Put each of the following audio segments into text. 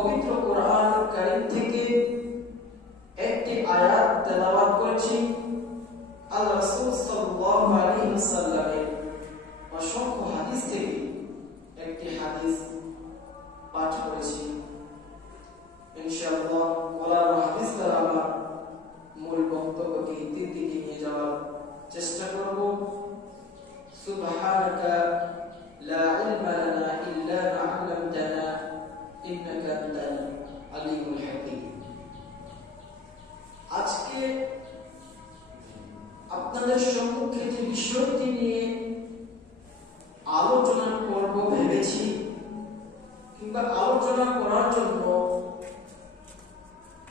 পবিত্র কোরআন কারীম থেকে একটি আয়াত তেলাওয়াত করেছি। আল্লাহ রাসূল সাল্লাল্লাহু আলাইহি ওয়াসাল্লামের অসংখ্য হাদিস থেকে একটি হাদিস পাঠ করেছি। ইনশাআল্লাহ কোরআন ও হাদিস দ্বারা আমরা মূল বক্তব্যকে ইতির দিকে নিয়ে যাওয়ার চেষ্টা করব। সুবহানাকা লা ইলমা লানা ইল্লা মা 'আল্লামতানা ইন্নাকা আনতাল আলিমুল হাকীম। আজকে আপনাদের সম্মুখে যে বিষয়টি নিয়ে আলোচনা করব ভেবেছি কিংবা আলোচনা করার জন্য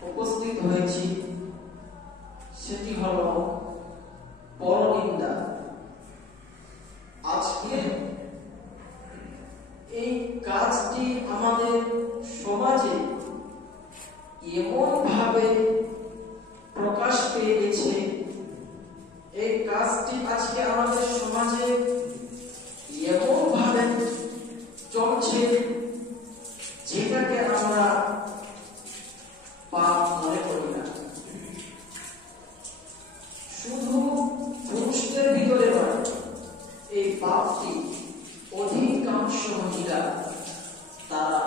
উপস্থিত হয়েছি, সেটি হলো পরনিন্দা। আজকে এই কাজটি আমাদের সমাজে এমন ভাবে প্রকাশ পেয়ে গেছে, এই কাজটি আজকে আমাদের সমাজে এমন ভাবে চলছে যেটাকে আমরা পাপ মনে করি না। শুধু পুরুষদের ভিতরে নয়, এই পাপটি অধিকাংশ মহিলা তারা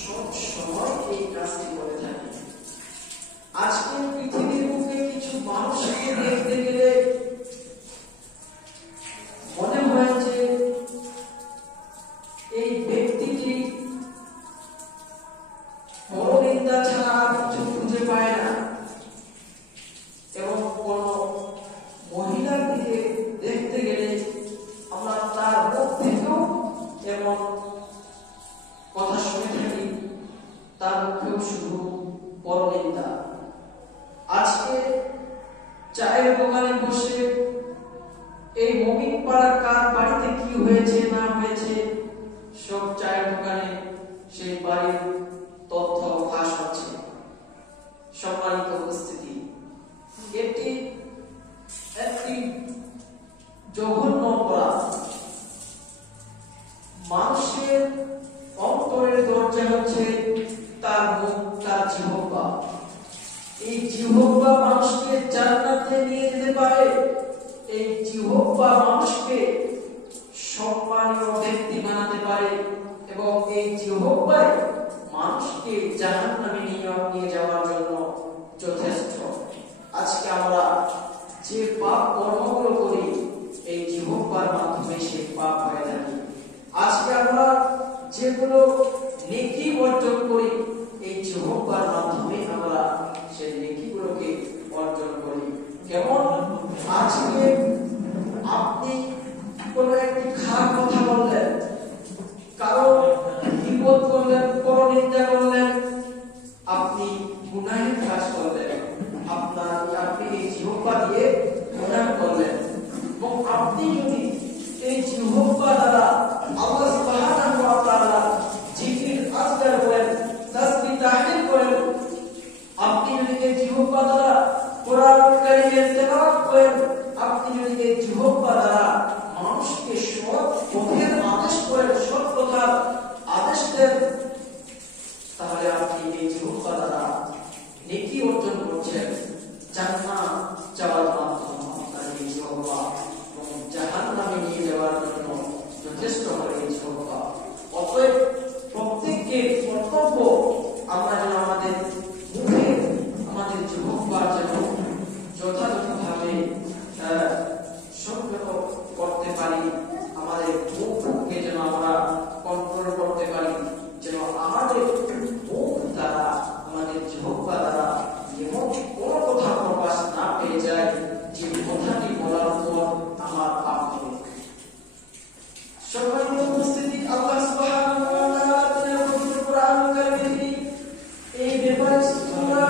সব সময় এই কাজটি করে থাকে। আজকে পৃথিবীর বুকে কিছু মানুষকে দেখতে গেলে মনে হয় যে এই ব্যক্তিটি পরনিন্দা ছাড়া কিছু খুঁজে পায় না, এবং কোন মহিলার দিকে দেখতে গেলে আমরা তার মুখ থেকেও এমন কথা শুনে থাকি, তার মুখেও শুধু পরনিন্দা। আজকে চায়ের দোকানে বসে এই মুমিন পাড়া কার বাড়িতে কি হয়েছে না হয়েছে সব চায়ের দোকানে সেই বাড়ির তথ্য ফাঁস হচ্ছে। সম্মানিত উপস্থিতি, এটি একটি জঘন্য অপরাধ। মানুষের অন্তরের দরজা হচ্ছে তার মুখ, তার জিহ্বা। এই জিহ্বা মানুষকে জান্নাতে নিয়ে যেতে পারে। এই জিহ্বা মানুষকে সম্মানীয় ব্যক্তি বানাতে পারে, এবং এই জিহ্বাই মানুষকে জাহান্নামে নিয়ে যাওয়ার জন্য যথেষ্ট। আজকে আমরা যে পাপ কর্মগুলো করি এই জিহ্বার মাধ্যমে সেই পাপ হয়ে থাকে। আজকে আমরা যেগুলো নেকি অর্জন করি এই জিহ্বার মাধ্যমে আমরা সেই নেকিগুলোকে অর্জন করি। কেমন? আজকে আপনি কোনো একটি খারাপ কথা বললেন, কারো বিপদ করলেন, পরনিন্দা করলেন, আপনি গুনাহের কাজ করলেন। আপনি এই জিহ্বা দিয়ে গুনাহ করলেন, এবং আপনি যদি এই জিহ্বা দ্বারা আল্লাহ সুবহানাহু ওয়া তাআলা জিকির আজকার করেন, তাসবিহ তাহলিল করেন, আপনি যদি এই জিহ্বা দ্বারা কোরআন কারীমের তেলাওয়াত করেন, আপনি যদি এই জিহ্বা দ্বারা মানুষকে সৎ পথের আদেশ করেন, সৎ কথার আদেশ দেন, তাহলে আপনি এই জিহ্বা দ্বারা নেকি অর্জন করছেন। জান্নাত যাওয়ার মাধ্যম আপনার এই জিহ্বা, এবং জাহান্নামে নিয়ে যাওয়ার জন্য যথেষ্ট হবে এই জিহ্বা। অতএব প্রত্যেককে কর্তব্য আমরা যেন আমাদের মুখে আমাদের জিহ্বা যেন যথাযথভাবে সংযত করতে পারি, আমাদের মুখকে যেন আমরা কন্ট্রোল করতে পারি, যেন আমাদের মুখ দ্বারা আমাদের জিহ্বা দ্বারা এমন কোনো কথা প্রকাশ না পেয়ে যায় যে কথাটি বলার পর আমার পাপ হবে। সম্মানিত উপস্থিতি, আল্লাহ সুবহানাহু ওয়া তাআলা পবিত্র কোরআন কারীমে এই ব্যাপারে সূরা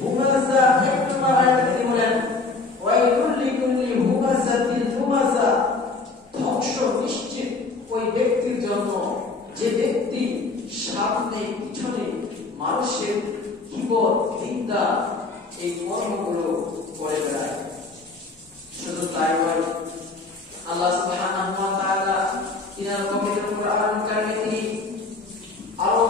হুমাযা 1 নম্বর আয়াতে বলেন, ওয়াইলুল লিকুল্লি হুমাযাতিল লুমাযা, ধ্বংস নিশ্চিত ওই ব্যক্তির জন্য যে ব্যক্তি সামনে পিছনে মানুষের গীবত, নিন্দা এই কর্মগুলো করে বেড়ায়। শুধু তাই নয়, আল্লাহ সুবহানাহু ওয়া তাআলা তিনার পবিত্র কোরআন কারীমে তিনি আরো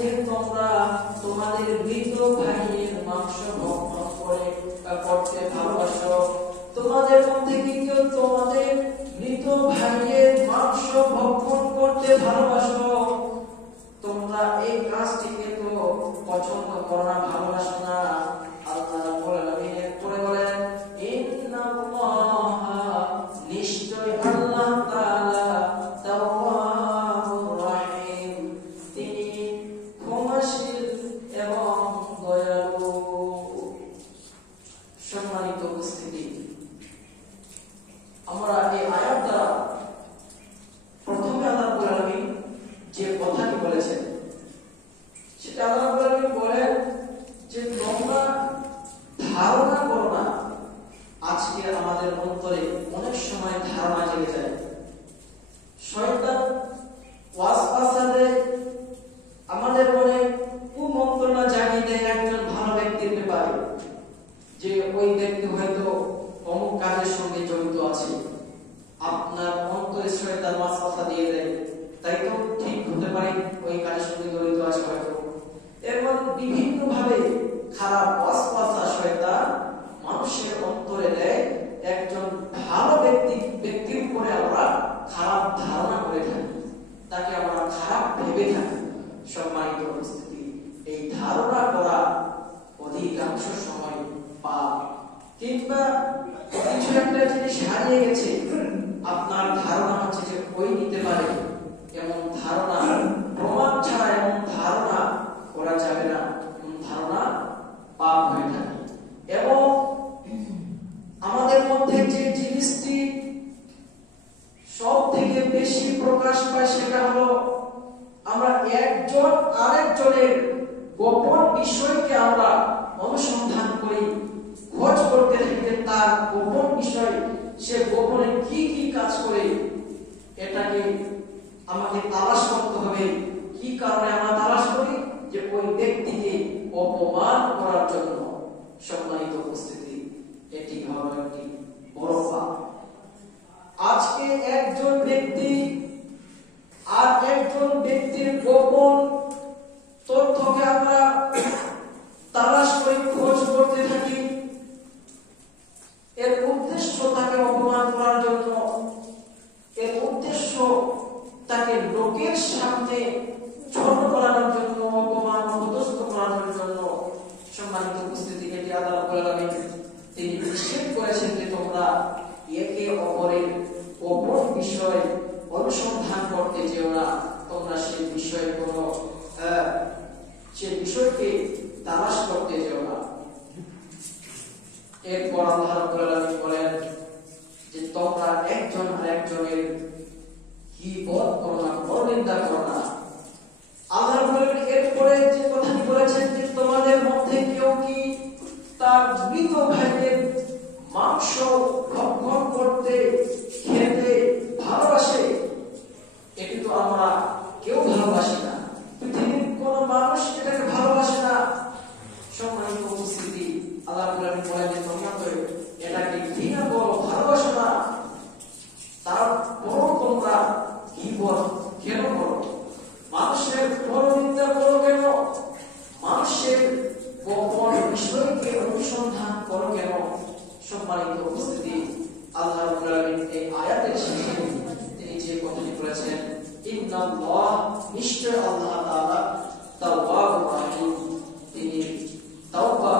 যে তোমরা তোমাদের মৃত ভাইয়ের মাংস ভক্ষণ করতে ভালোবাসো, তোমাদের মধ্যে কি কেউ তোমাদের মৃত ভাইয়ের মাংস ভক্ষণ করতে ভালোবাসো? তোমরা এই কাজটিকে তো পছন্দ করো না, ভালোবাসো না। আল্লাহ রাব্বুল আলামিন এরপরে বলেন, ইন্নাল্লাহা, নিশ্চয় আল্লাহ তাআলা তাওয়াবুর রহিম, তিনি ক্ষমাশীল এবং দয়ালু। সম্মানিত উপস্থিতি, আমরা এই আয়াত দ্বারা প্রথমে আল্লাহ রাব্বুল আলামিন যে কথাটি বলেছেন সেটা আল্লাহ রাব্বুল আলামিন বলেন যে তোমরা ধারণা করো না। আজকে আমাদের অন্তরে অনেক সময় ধারণা জেগে যায়, শয়তান ওয়াসওয়াসা দেয়, আমাদের মনে কুমন্ত্রণা জাগিয়ে দেয় একজন ভালো ব্যক্তির ব্যাপারে, যে ওই ব্যক্তি হয়তো অমুক কাজের সঙ্গে জড়িত আছে। আপনার অন্তরে শয়তান ওয়াসওয়াসা দিয়ে দেয়, তাই তো ঠিক হতে পারে ওই কাজের সঙ্গে জড়িত আছে হয়তো। এর মধ্যে বিভিন্ন ভাবে খারাপ ওয়াসওয়াসা শয়তান মানুষের অন্তরে দেয়। একজন ভালো ব্যক্তির উপরে আমরা খারাপ ধারণা করে থাকি, তাকে আমরা খারাপ ভেবে থাকি। সম্মানিত উপস্থিতি, এই ধারণা করা অধিকাংশ সময় পাপ, কিংবা কিছু একটা জিনিস হারিয়ে গেছে, আপনার ধারণা হচ্ছে যে ওই নিতে পারে, এমন ধারণা, প্রমাণ ছাড়া এমন ধারণা করা যাবে না, এমন ধারণা পাপ হয়ে থাকে। এবং আমাদের মধ্যে যে জিনিসটি সব থেকে বেশি প্রকাশ পায় সেটা হলো আমরা একজন আরেকজনের গোপন বিষয়কে আমরা অনুসন্ধান করি, খোঁজ করতে থাকি তার গোপন বিষয়, সে গোপনে কি কি কাজ করে, এটাকে আমাকে তালাশ করতে হবে। কি কারণে আমরা তালাশ করি? যে ওই ব্যক্তিকে অপমান করার জন্য। সম্মানিত উপস্থিতি, এটি হলো একটি বড় পাপ। আজকে একজন ব্যক্তি আর একজন ব্যক্তির গোপন তথ্যকে আমরা তালাশ করে খোঁজ করতে থাকি, এর উদ্দেশ্য তাকে অপমান করার জন্য, এর উদ্দেশ্য তাকে লোকের সামনে ছোট করানোর জন্য, অপমান অপদস্থ করানোর জন্য। সম্মানিত উপস্থিতি, এটি আল্লাহ রাব্বুল আলামিন তিনি নিষেধ করেছেন যে তোমরা একে অপরের গোপন বিষয় অনুসন্ধান করতে যেও না, তোমরা সেই বিষয়কে তালাশ করতে যেও না। এরপর আল্লাহ রাব্বুল আলামিন বলেন যে তোমরা একজন আরেকজনের গীবত করো না, পরনিন্দা করো না। আল্লাহ রাব্বুল আলামিন এরপরে যে কথাটি বলেছেন যে তোমাদের মধ্যে কেউ কি তার মৃত ভাইয়ের মাংস ভক্ষণ করতে, খেতে ভালোবাসে? এটি তো আমরা কেউ ভালোবাসি না, পৃথিবীর কোন মানুষ এটাকে ভালোবাসে না। সম্মানিত উপস্থিতি, আল্লাহ রাব্বুল আলামিন বলেন যে তোমরা তো এটাকে ঘৃণা করো, ভালোবাসো না, তারপরও তোমরা গীবত কেন করো? মানুষের পরনিন্দা করো কেন? মানুষের গোপন বিষয়কে অনুসন্ধান করো কেন? সম্মানিত উপস্থিতি, আল্লাহ রাব্বুল আলামিন এই আয়াতের শেষে তিনি যে কথাটি বলেছেন, ইন্নাল্লাহ, নিশ্চয় আল্লাহ তাআলা তাওয়াবুর রহিম, তিনি তাওবা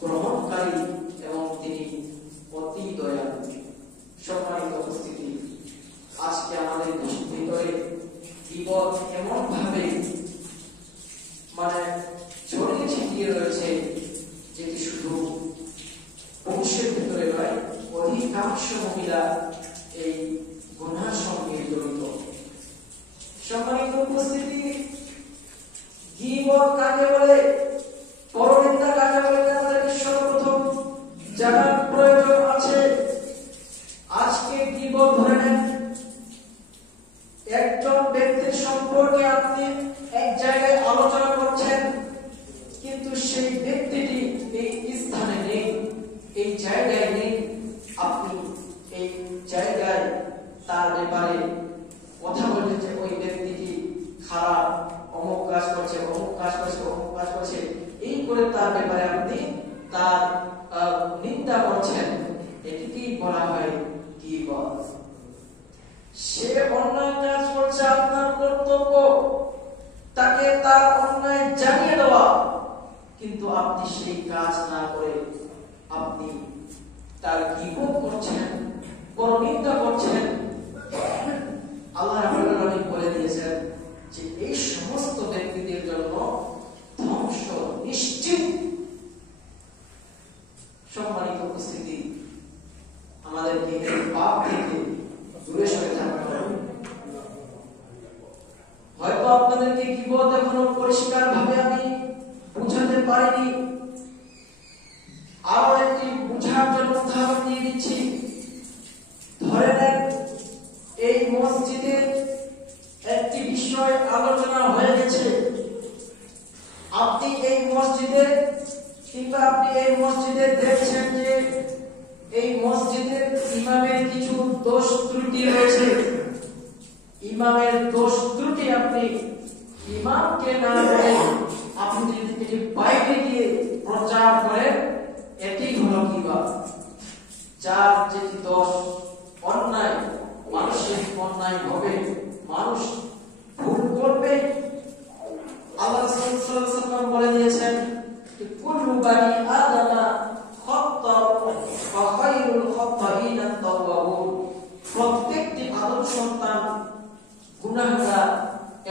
গ্রহণকারী এবং তিনি অতি দয়ালু। সম্মানিত উপস্থিতি, আজকে আমাদের ভিতরে বিপদ এমন ভাবে ছড়িয়ে ছিটিয়ে রয়েছে, যেটি শুধু পুরুষের ভিতরে নয়, অধিকাংশ মহিলা এই গুনার সঙ্গে জড়িত। সম্মানিত উপস্থিতি, গীবত কাকে বলে, পরনিন্দা কাকে বলে, আমাদেরকে সর্বপ্রথম জানার প্রয়োজন আছে। আজকে গীবত ধরে নেন, একজন ব্যক্তির সম্পর্কে আপনি এক জায়গায় আলোচনা করছেন, কিন্তু সেই ব্যক্তিটি এই স্থানে নেই, এই জায়গায় নেই, আপনি এই জায়গায় তার ব্যাপারে কথা বলছেন যে ওই ব্যক্তিটি খারাপ, অমুক কাজ করছে, অমুক কাজ করছে, অমুক কাজ করছে, এই করে তার ব্যাপারে আপনি তার নিন্দা করছেন, এটিকেই বলা হয় গীবত। সে অন্যায় কাজ করছে, আপনার কর্তব্য তাকে তার অন্যায় জানিয়ে দেওয়া, কিন্তু আপনি সেই কাজ না করে আপনি তার গীবত করছেন, পরনিন্দা করছেন। আল্লাহ রাব্বুল আলামিন বলে দিয়েছেন যে এই সমস্ত ব্যক্তিদের জন্য ধ্বংস নিশ্চিত। সম্মানিত উপস্থিতি, আমাদেরকে এই পাপ থেকে দূরে সরে থাকতে হবে। হয়তো আপনাদেরকে গীবত এখনো পরিষ্কার ভাবে আমি বুঝাতে পারিনি, আরো একটি বুঝার জন্য উদাহরণ দিয়ে দিচ্ছি। ধরে নেন এই মসজিদে একটি বিষয় আলোচনা হয়ে গেছে, আপনি এই মসজিদে কিংবা আপনি এই মসজিদে দেখছেন যে এই মসজিদের ইমামের কিছু দোষ ত্রুটি রয়েছে। ইমামের দোষ ত্রুটি আপনি ইমামকে না বলে আপনি যদি এটি বাইরে গিয়ে প্রচার করেন, এটি হলো গীবত। যার যেটি দোষ, অন্যায়, মানুষের অন্যায় হবে, মানুষ ভুল করবে। আল্লাহ রাসূল সাল্লাল্লাহু আলাইহি ওয়াসাল্লাম বলে দিয়েছেন যে কুল্লু বানি আদামা খাত্তাউন ওয়া খায়রুল খাত্তাইনা আত-তাওয়াবুন। প্রত্যেকটি আদম সন্তান গুনাহগার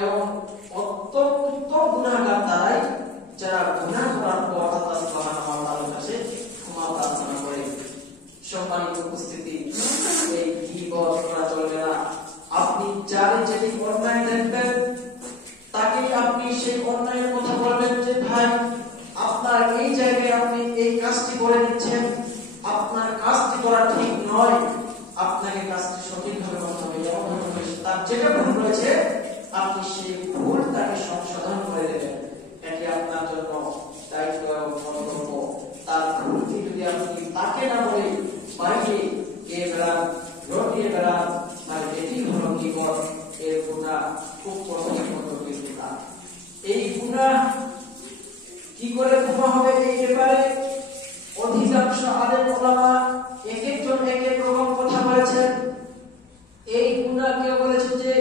এবং অত্যন্ত গুনাহগার তারাই যারা গুনাহ করার পর আল্লাহ সুবহানাহু ওয়া তাআলার কাছে ক্ষমা প্রার্থনা করে। সম্মানিত উপস্থিতি, এই গীবত করা চলবে না। আপনি যারে যেটি অন্যায় দেখবেন তাকে আপনি সেই অন্যায়ের কথা বলবেন যে ভাই আপনার এই জায়গায় আপনি এই কাজটি করে দিচ্ছেন, আপনার কাজটি করা ঠিক নয়, আপনাকে কাজটি সঠিকভাবে করতে হবে। তার যেটা ভুল রয়েছে আপনি সেই ভুল তাকে সংশোধন করে দেবেন, এটি আপনার জন্য দায়িত্ব এবং কর্তব্য। তার ভুলটি যদি আপনি তাকে না বলে বাইরে গিয়ে বেড়ান, রটিয়ে বেড়ান, তাহলে এটি হলো গীবত। এর গুনাহ খুব কঠিন গুনাহ। এই গুনাহ কি করে ক্ষমা হবে, এই ব্যাপারে অধিকাংশ আলেম ওলামা এক একজন এক এক রকম কথা বলেছেন। এই গুনাহ কেউ বলেছে যে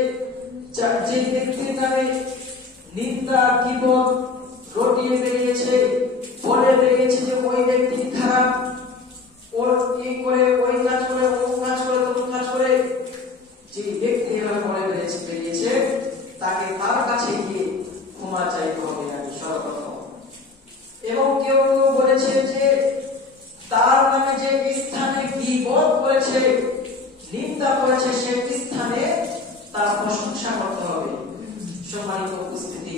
যে ব্যক্তির নামে নিন্দা গীবত রটিয়ে বেরিয়েছে, বলে বেরিয়েছে যে ওই ব্যক্তি খারাপ, ওর এই করে ওই কাজ করে, ও কাজ করে, তমুক কাজ করে, যে ব্যক্তি এভাবে বলে বেরিয়েছে তাকে তার কাছে গিয়ে ক্ষমা চাইতে হবে আগে সর্বপ্রথম। এবং কেউ কেউ বলেছে যে তার নামে যে স্থানে গীবত করেছে, নিন্দা করেছে, সেই স্থানে তার প্রশংসা করতে হবে। সম্মানিত উপস্থিতি,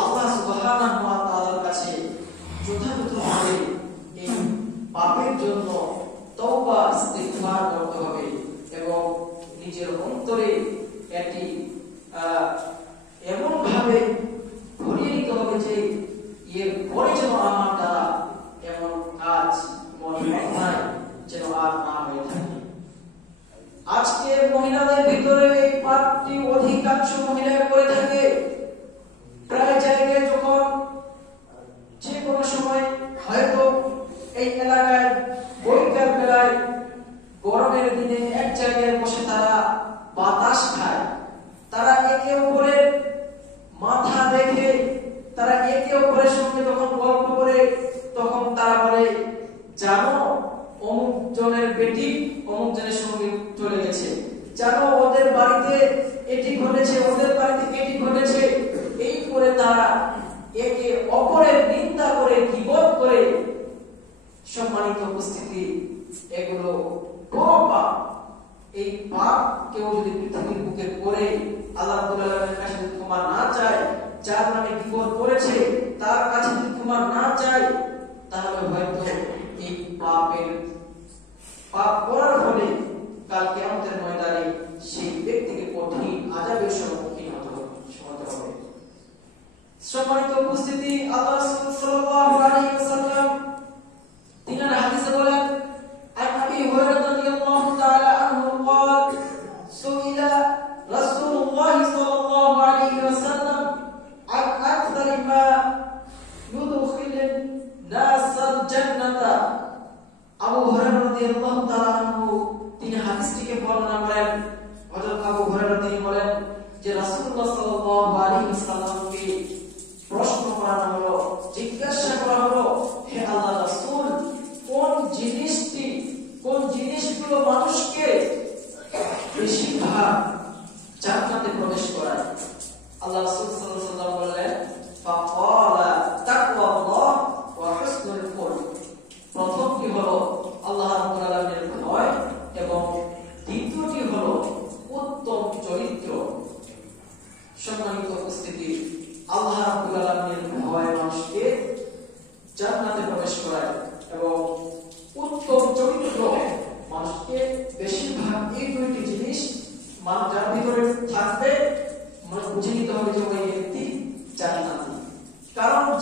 আল্লাহ সুবহানাহু ওয়া তাআলার কাছে যথাযথভাবে এই পাপের জন্য তওবা ইস্তিগফার করতে হবে এবং নিজের অন্তরে এটি এমন ভাবে ভরিয়ে নিতে হবে যে এর পরে যেন আমার দ্বারা এমন কাজ, এমন অন্যায় যেন আর না হয়ে থাকে। আজকের মহিলাদের ভিতরে এই পাপটি অধিকাংশ মহিলা করে থাকে। প্রায় জায়গায় যখন যে কোনো সময় হয়তো এই এলাকায় বৈকাল বেলায় গরমের দিনে এক জায়গায় বসে তারা বাতাস খায়, তারা একে অপরের মাথা দেখে, তারা একে অপরের সঙ্গে যখন গল্প করে তখন তারা বলে জানো অমুক জনের বেটি অমুক জনের সঙ্গে চলে গেছে, জানো ওদের বাড়িতে এটি ঘটেছে, ওদের বাড়িতে এটি ঘটেছে। এই করে তারা একে অপরের নিন্দা করে, গীবত করে। সম্মানিত উপস্থিতি, এগুলো বড় পাপ। এই পাপ কেউ যদি পৃথিবীর বুকে করে আল্লাহ রাব্বুল আলামিনের কাছে যদি ক্ষমা না চায়, যার নামে গীবত করেছে তার কাছে যদি ক্ষমা না চায়, তাহলে হয়তো এই পাপ করার ফলে কাল কিয়ামতের ময়দানে সেই ব্যক্তিকে কঠিন আযাবের সম্মুখীন হতে হবে। সম্মানিত উপস্থিতি, আল্লাহ রাসূল সাল্লাল্লাহু আলাইহি ওয়াসাল্লাম তিনার হাদিসে বলেন, আন আবি হুরায়রা রাদিয়াল্লাহু তাআলা আনহু قال سئل رسول الله صلى الله عليه وسلم عن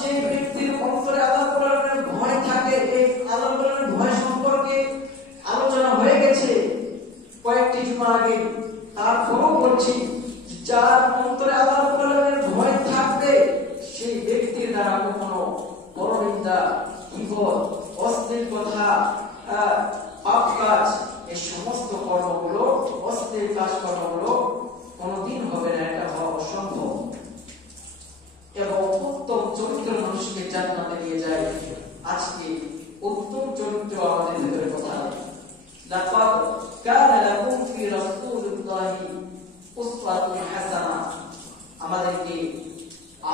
যে ব্যক্তির অন্তরে আল্লাহ কোরআনের ভয় থাকে, এই আল্লাহ কোরআনের ভয় সম্পর্কে আলোচনা হয়ে গেছে কয়েকটি জুমা আগে, তারপরও বলছি যার অন্তরে আল্লাহ কোরআনের ভয় থাকবে সেই ব্যক্তির দ্বারা কখনো পরনিন্দা, গীবত, অশ্লীল কথা, পাপ কাজ, এই সমস্ত কর্মগুলো, অশ্লীল কাজকর্মগুলো কোনোদিন হবে না, এটা হওয়া অসম্ভব। এবং উত্তম চরিত্র মানুষকে জান্নাতে নিয়ে যায়। আজকে উত্তম চরিত্র আমাদের ভিতরে কথা লাকাদ কানা লাকুম ফি রাসূলিল্লাহি উসওয়াতুন হাসানাহ। আমাদেরকে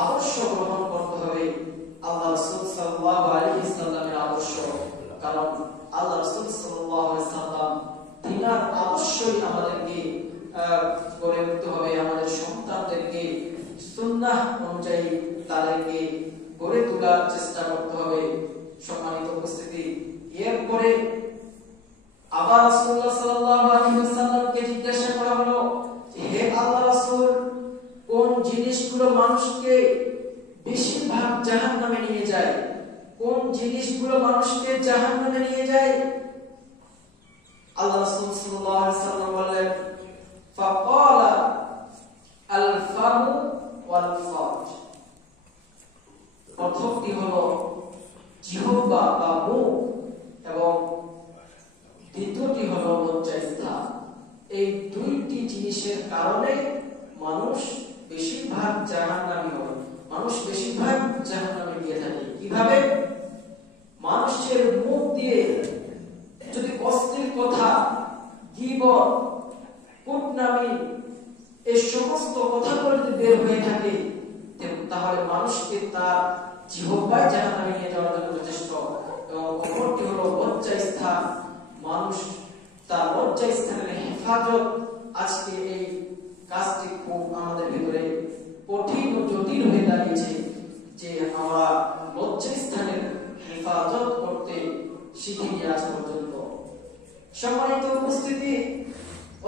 আদর্শ গ্রহণ করতে হবে আল্লাহ রাসূল সাল্লাল্লাহু আলাইহি সাল্লামের আদর্শ। কারণ আল্লাহ রাসূল সাল্লাল্লাহু আলাইহি সাল্লাম তিনার আদর্শই আমাদেরকে গড়ে উঠতে হবে। আমাদের সন্তানদেরকে সুন্নাহ অনুযায়ী তাদেরকে গড়ে তোলার চেষ্টা করতে হবে। সম্মানিত উপস্থিতি, এরপরে আবার রাসূলুল্লাহ সাল্লাল্লাহু আলাইহি ওয়াসাল্লামকে জিজ্ঞাসা করা হলো, হে আল্লাহ রাসূল, কোন জিনিসগুলো মানুষকে বেশিরভাগ জাহান্নামে নিয়ে যায়? কোন জিনিসগুলো মানুষকে জাহান্নামে নিয়ে যায়? আল্লাহ রাসূল সাল্লাল্লাহু আলাইহি ওয়াসাল্লাম বললেন, ফাকালা আল ফামু ওয়াল ফারজ। প্রথমটি হলো জিহ্বা বা মুখ, এবং দ্বিতীয়টি হলো লজ্জাস্থান। এই দুইটি জিনিসের কারণে মানুষ বেশিরভাগ জাহান্নামী হয়, মানুষ বেশিরভাগ জাহান্নামে গিয়ে থাকে। কিভাবে? মানুষের মুখ দিয়ে যদি অশ্লীল কথা, গীবত, কুটনামি, এই সমস্ত কথাগুলো যদি বের হয়ে থাকে, তাহলে মানুষকে তার জিহ্বায় জাহান্নামে নিয়ে যাওয়ার জন্য যথেষ্ট। এবং অপরটি হলো লজ্জাস্থান, মানুষ তার লজ্জাস্থানের হেফাজত। আজকে এই কাজটি খুব আমাদের ভিতরে কঠিন ও জটিল হয়ে দাঁড়িয়েছে যে আমরা লজ্জাস্থানের হেফাজত করতে শিখিনি আজ পর্যন্ত। সম্মানিত উপস্থিতি,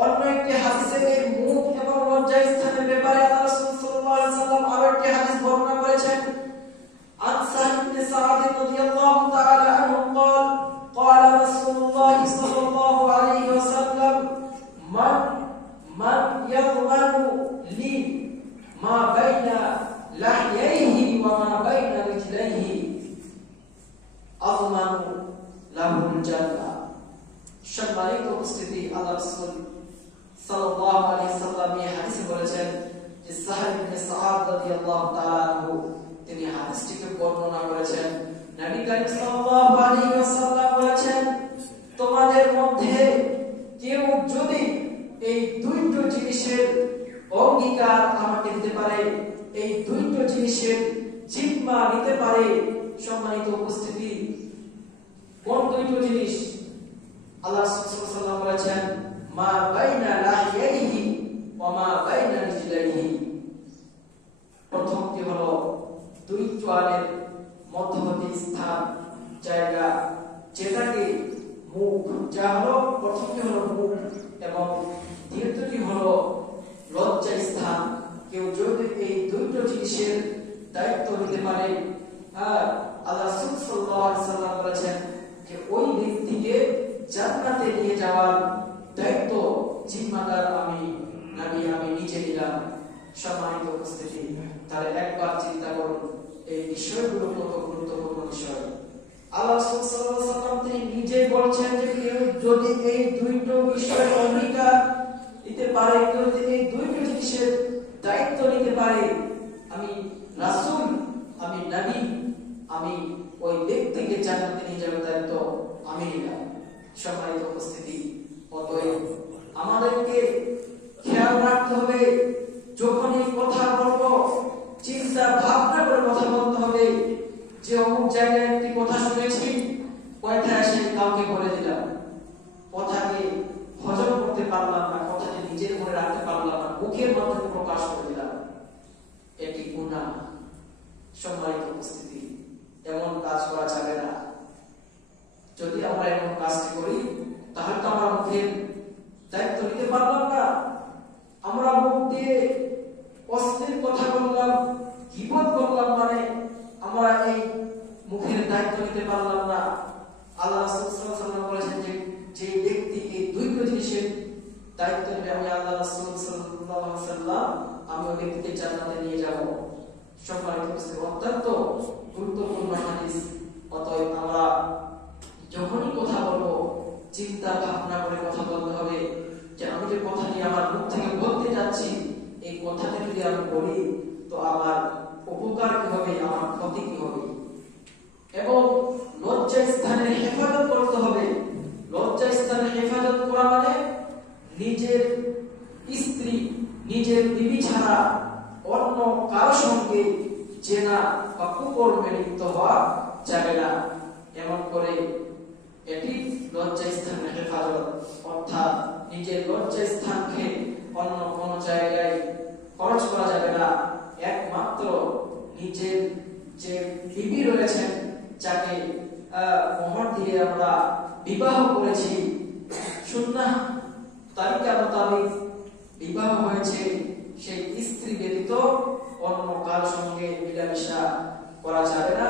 অন্য একটি হাদিসে এই মুখ এবং লজ্জাস্থানের ব্যাপারে আল্লাহ রাসূল সাল্লাল্লাহু আলাইহি ওয়াসাল্লাম আরো একটি হাদিস বর্ণনা করেছেন। আন সাহিব ইবনে সাআদ রাদিয়াল্লাহু তাআলা আনহু قال قال رسول الله صلى الله عليه وسلم من يضمن لي ما بين لحييه وما بين رجليه أضمن له الجنة। সম্মানিত উপস্থিতি, আল্লাহ রাসূল সাল্লাল্লাহু আলাইহি ওয়াসাল্লাম এই হাদিসে বলেছেন যে সাহিব ইবনে সাআদ রাদিয়াল্লাহু তাআলা আনহু তিনি হাদিসটিকে বর্ণনা করেছেন। নবী করিম সাল্লাল্লাহু আলাইহি ওয়াসাল্লাম বলেছেন, তোমাদের মধ্যে কেউ যদি এই দুইটো জিনিসের অঙ্গীকার আমাকে দিতে পারে, এই দুইটো জিনিসের জিম্মা নিতে পারে। সম্মানিত উপস্থিতি, কোন দুইটো জিনিস? আল্লাহ রাসূল সাল্লাল্লাহু আলাইহি ওয়াসাল্লাম বলেছেন, মা বাইনা লাহিয়াইহি ওয়া মা বাইনা রিজলাইহি। প্রথমটি হলো দুই চোয়ালের মধ্যবর্তী স্থান, জায়গা, যেটাকে মুখ, যা হলো প্রথমটি হলো মুখ, এবং দ্বিতীয়টি হলো লজ্জা স্থান। কেউ যদি এই দুটো জিনিসের দায়িত্ব নিতে পারে, আল্লাহ রাসূল সাল্লাল্লাহু আলাইহি ওয়াসাল্লাম বলেছেন যে ওই ব্যক্তিকে জান্নাতে নিয়ে যাওয়ার দায়িত্ব, জিম্মাদার আমি নিজে নিলাম। সম্মানিত উপস্থিতি, তাহলে একবার চিন্তা করুন এই বিষয়গুলো কত গুরুত্বপূর্ণ বিষয়। আল্লাহ রাসূল সাল্লাল্লাহু আলাইহি ওয়াসাল্লাম তিনি নিজে বলছেন যে কেউ যদি এই দুইটো বিষয়ের অঙ্গীকার নিতে পারে, কেউ যদি এই দুইটো জিনিসের দায়িত্ব নিতে পারে, আমি রাসূল, আমি নবী, আমি ওই ব্যক্তিকে জান্নাতে নিয়ে যাওয়ার দায়িত্ব আমি নিলাম। সম্মানিত উপস্থিতি, অতএব আমাদেরকে খেয়াল রাখতে হবে, যখনই কথা বলবো চিন্তা ভাবনা করে কথা বলতে হবে। যে অমুক জায়গায় একটি কথা শুনেছি, কথা এসে কাউকে বলে দিলাম, কথাকে হজম করতে পারলাম না, কথাকে নিজের মনে রাখতে পারলাম না, মুখের মাধ্যমে প্রকাশ করে দিলাম, এটি গুনাহ। সম্মানিত উপস্থিতি, এমন কাজ করা যাবে না। যদি আমরা এমন কাজটি করি, তাহলে তো আমরা মুখের দায়িত্ব নিতে পারলাম না। আমরা মুখ দিয়ে অশ্লীল কথা বললাম, গীবত করলাম, মানে আমরা শুনতে পারলাম না। আল্লাহ রাসূল সাল্লাল্লাহু আলাইহি ওয়াসাল্লাম বলেছেন যে যে ব্যক্তি এই দুইটা জিনিসের দায়িত্ব নেবে, আমি আল্লাহ রাসূল সাল্লাল্লাহু আলাইহি ওয়াসাল্লাম আমি ওই ব্যক্তিকে জান্নাতে নিয়ে যাব। সম্মানিত উপস্থিতি, অত্যন্ত গুরুত্বপূর্ণ হাদিস। অতএব আমরা যখনই কথা বলবো চিন্তা ভাবনা করে কথা বলতে হবে যে আমি যে কথাটি আমার মুখ থেকে বলতে যাচ্ছি এই কথাটা যদি আমি বলি তো আমার উপকার কি হবে, আমার ক্ষতি কি হবে। এবং লজ্জা স্থানের হেফাজত করতে হবে। লজ্জা স্থানের হেফাজত করা মানে নিজের স্ত্রী, নিজের বিবি ছাড়া অন্য কারো সঙ্গে জেনা বা কুকর্মে লিপ্ত হওয়া যাবে না। এমন করে এটি লজ্জা স্থানের হেফাজত, অর্থাৎ নিজের লজ্জা স্থানকে অন্য কোন জায়গায় খরচ করা যাবে না। একমাত্র নিজের যে বিবি রয়েছেন, যাকে মোহর দিয়ে আমরা বিবাহ করেছি, সুন্নাহ তারিকা মোতাবেক বিবাহ হয়েছে, সেই স্ত্রী ব্যতীত অন্য কারোর সঙ্গে মিলামেশা করা যাবে না।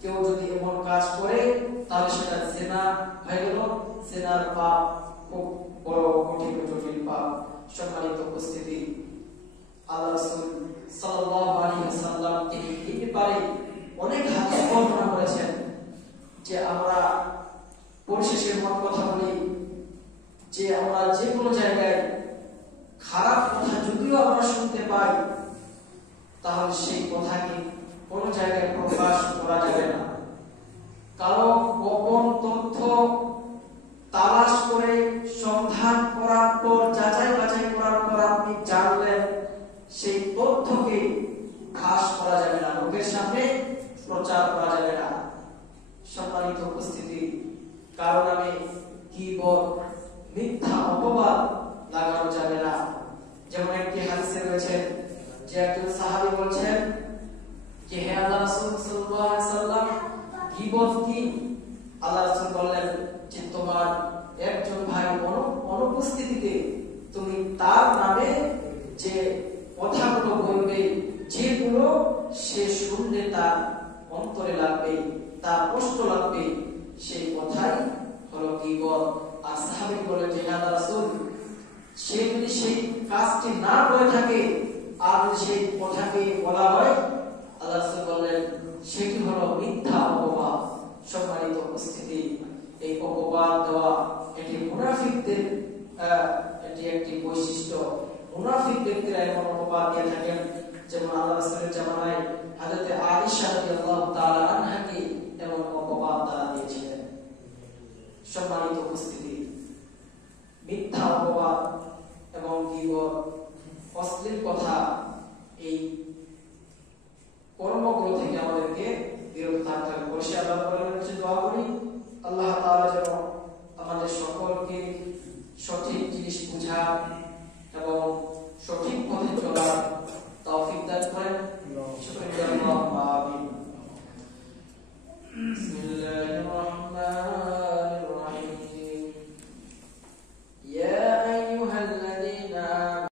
কেউ যদি এমন কাজ করে তাহলে সেটা জিনা হয়ে গেল। জিনার পাপ খুব বড়, কঠিন, জটিল পাপ। সম্মানিত উপস্থিতি, আল্লাহ রাসূল সাল্লাল্লাহু আলাইহি ওয়াসাল্লাম তিনি এই ব্যাপারে অনেক হাদিস বর্ণনা করেছেন যে আমরা পরিশেষে মত কথা বলি যে আমরা যে কোনো জায়গায় খারাপ কথা যদিও আমরা শুনতে পাই তাহলে সেই কথাকে কোনো জায়গায় প্রকাশ করা যাবে না। কারো গোপন তথ্য তালাশ করে সন্ধান করার পর, যাচাই বাছাই করার পর আপনি জানলেন, সেই তথ্যকে ফাঁস করা যাবে না, লোকের সামনে প্রচার করা যাবে না। সম্মানিত উপস্থিতি, কারণ আমি গীবত, মিথ্যা অপবাদ লাগানো যাবে না। যেমন একটি হাদিসে রয়েছে যে একজন সাহাবী বলছেন যে হে আল্লাহ রাসূল সাল্লাল্লাহু আলাইহি ওয়াসাল্লাম, গীবত কি? আল্লাহ রাসূল বললেন যে তোমার একজন ভাই অনুপস্থিতিতে তুমি তার নামে যে কথাগুলো বলবে, যেগুলো সে শুনলে তার অন্তরে লাগবে, তার কষ্ট লাগবে, সেই কথাই হলো গীবত। আর সাহাবী বললেন যে হে আল্লাহ রাসূল, সে যদি সেই কাজটি না করে থাকে আর যদি সেই কথাকে বলা হয়, আল্লাহ রাসূল বললেন সেটি হলো মিথ্যা অপবাদ। সম্মানিত উপস্থিতি, এই অপবাদ দেওয়া এটি মুনাফিকদের এটি একটি বৈশিষ্ট্য। মুনাফিক ব্যক্তিরা এমন অপবাদ দিয়ে থাকেন, যেমন আল্লাহ রাসূলের জামানায় হযরত আয়েশা রাদিয়াল্লাহু তাআলা আনহাকে এমন অপবাদ তারা দিয়েছিলেন। সম্মানিত উপস্থিতি,